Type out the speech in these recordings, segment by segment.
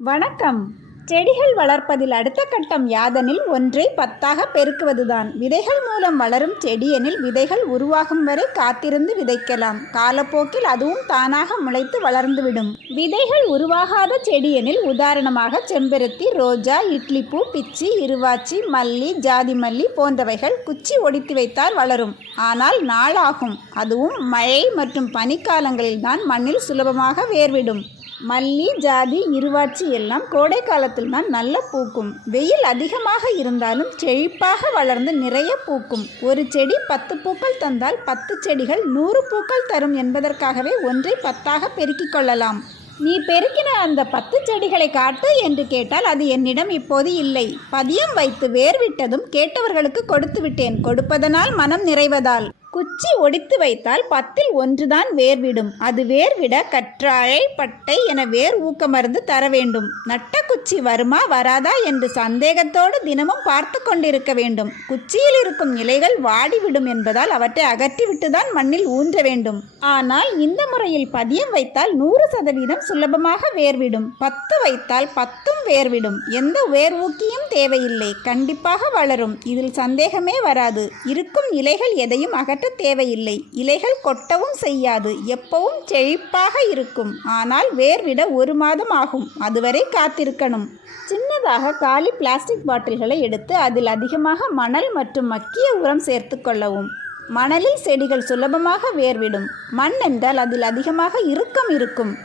வணக்கம். செடிகள் வளர்ப்பதில் அடுத்த கட்டம் யாதெனில் ஒன்றை பத்தாக பெருக்குவதுதான். விதைகள் மூலம் வளரும் செடியெனில் விதைகள் உருவாகும் வரை காத்திருந்து விதைக்கலாம். காலப்போக்கில் அதுவும் தானாக முளைத்து வளர்ந்துவிடும். விதைகள் உருவாகாத செடியெனில் உதாரணமாக செம்பருத்தி ரோஜா இட்லிப்பூ பிச்சி இருவாச்சி மல்லி ஜாதி மல்லி போன்றவைகள் குச்சி ஒடித்து வைத்தால் வளரும். ஆனால் நாளாகும். அதுவும் மழை மற்றும் பனிக்காலங்களில்தான் மண்ணில் சுலபமாக வேர்விடும். மல்லி ஜாதி இருவாச்சி எல்லாம் கோடை காலத்தில் தான் நல்ல பூக்கும். வெயில் அதிகமாக இருந்தாலும் செழிப்பாக வளர்ந்து நிறைய பூக்கும். ஒரு செடி பத்து பூக்கள் தந்தால் பத்து செடிகள் நூறு பூக்கள் தரும் என்பதற்காகவே ஒன்றை பத்தாக பெருக்கிக் கொள்ளலாம். நீ பெருக்கின அந்த பத்து செடிகளை காட்டு என்று கேட்டால் அது என்னிடம் இப்போது இல்லை. பதியம் வைத்து வேர்விட்டதும் கேட்டவர்களுக்கு கொடுத்து விட்டேன். கொடுப்பதனால் மனம் நிறைவதால். குச்சி ஒடித்து வைத்தால் பத்தில் ஒன்றுதான் வேர்விடும். அது வேர்விட கற்றாழை பட்டை என வேர் ஊக்க மருந்து தர வேண்டும். நட்ட குச்சி வருமா வராதா என்று சந்தேகத்தோடு தினமும் பார்த்து கொண்டிருக்க வேண்டும். குச்சியில் இருக்கும் இலைகள் வாடிவிடும் என்பதால் அவற்றை அகற்றிவிட்டுதான் மண்ணில் ஊன்ற வேண்டும். ஆனால் இந்த முறையில் பதியம் வைத்தால் நூறு சதவீதம் சுலபமாக வேர்விடும். பத்து வைத்தால் பத்தும் வேர்விடும். எந்த வேர் ஊக்கியும் தேவையில்லை. கண்டிப்பாக வளரும். இதில் சந்தேகமே வராது. இருக்கும் இலைகள் எதையும் அகற்ற தேவையில்லை. இலைகள் கொட்டவும் செய்யாது. எப்பவும் செழிப்பாக இருக்கும். ஆனால் வேர்விட ஒரு மாதம் ஆகும். அதுவரை காத்திருக்கணும். சின்னதாக காலி பிளாஸ்டிக் பாட்டில்களை எடுத்து அதில் அதிகமாக மணல் மற்றும் மக்கிய உரம் சேர்த்து கொள்ளவும். மணலில் செடிகள் சுலபமாக வேர்விடும். மண் என்றால் அதில் அதிகமாக இறுக்கம் இருக்கும்.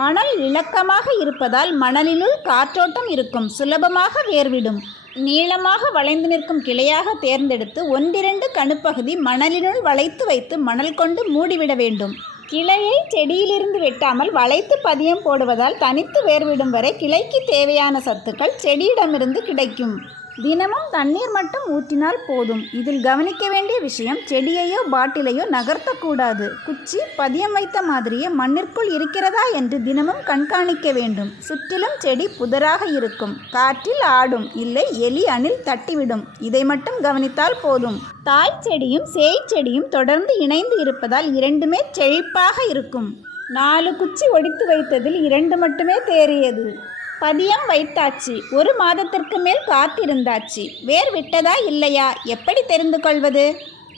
மணல் இலக்கமாக இருப்பதால் மணலினுள் காற்றோட்டம் இருக்கும். சுலபமாக வேர்விடும். நீளமாக வளைந்து நிற்கும் கிளையாக தேர்ந்தெடுத்து ஒன்றிரண்டு கணுப்பகுதி மணலினுள் வளைத்து வைத்து மணல் கொண்டு மூடிவிட வேண்டும். கிளையை செடியிலிருந்து வெட்டாமல் வளைத்து பதியம் போடுவதால் தனித்து வேர்விடும் வரை கிளைக்கு தேவையான சத்துக்கள் செடியிடமிருந்து கிடைக்கும். தினமும் தண்ணீர் மட்டும் ஊற்றினால் போதும். இதில் கவனிக்க வேண்டிய விஷயம் செடியையோ பாட்டிலையோ நகர்த்தக்கூடாது. குச்சி பதியம் வைத்த மாதிரியே மண்ணிற்குள் இருக்கிறதா என்று தினமும் கண்காணிக்க வேண்டும். சுற்றிலும் செடி புதராக இருக்கும். காற்றில் ஆடும். இல்லை எலி அணில் தட்டிவிடும். இதை மட்டும் கவனித்தால் போதும். தாய் செடியும் சேய் செடியும் தொடர்ந்து இணைந்து இருப்பதால் இரண்டுமே செழிப்பாக இருக்கும். நாலு குச்சி ஒடித்து வைத்ததில் இரண்டு மட்டுமே தேறியது. பதியம் வைத்தாச்சு. ஒரு மாதத்திற்கு மேல் காத்திருந்தாச்சு. வேர் விட்டதா இல்லையா? எப்படி தெரிந்து கொள்வது?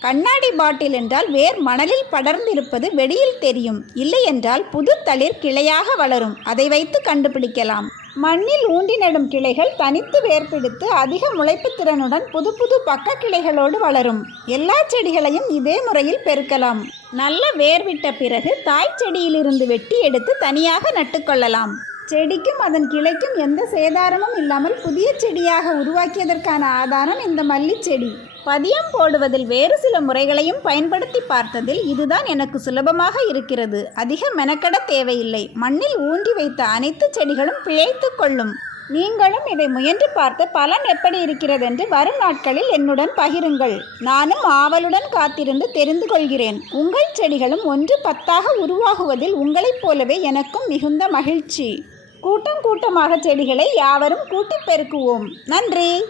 கண்ணாடி பாட்டில் என்றால் வேர் மணலில் படர்ந்திருப்பது வெளியில் தெரியும். இல்லை என்றால் புது தளிர் கிளையாக வளரும். அதை வைத்து கண்டுபிடிக்கலாம். மண்ணில் ஊண்டி நடும் கிளைகள் தனித்து வேர் பிடித்து அதிக முளைப்பு திறனுடன் புது புது பக்க கிளைகளோடு வளரும். எல்லா செடிகளையும் இதே முறையில் பெருக்கலாம். நல்ல வேர் விட்ட பிறகு தாய் செடியிலிருந்து வெட்டி எடுத்து தனியாக நட்டுக்கொள்ளலாம் செடிக்கும் அதன் கிளைக்கும் எந்த சேதாரமும் இல்லாமல் புதிய செடியாக உருவாக்கியதற்கான ஆதாரம் இந்த மல்லிச்செடி செடி. பதியம் போடுவதில் வேறு சில முறைகளையும் பயன்படுத்தி பார்த்ததில் இதுதான் எனக்கு சுலபமாக இருக்கிறது. அதிக மெனக்கட தேவையில்லை. மண்ணில் ஊன்றி வைத்த அனைத்து செடிகளும் பிழைத்து கொள்ளும். நீங்களும் இதை முயன்று பார்த்து பலன் எப்படி இருக்கிறது என்று வரும் நாட்களில் என்னுடன் பகிருங்கள். நானும் ஆவலுடன் காத்திருந்து தெரிந்து கொள்கிறேன். உங்கள் செடிகளும் ஒன்று பத்தாக உருவாகுவதில் உங்களைப் போலவே எனக்கும் மிகுந்த மகிழ்ச்சி. கூட்டம் கூட்டமாக செடிகளை யாவரும் கூட்டிப் பெருக்குவோம். நன்றி.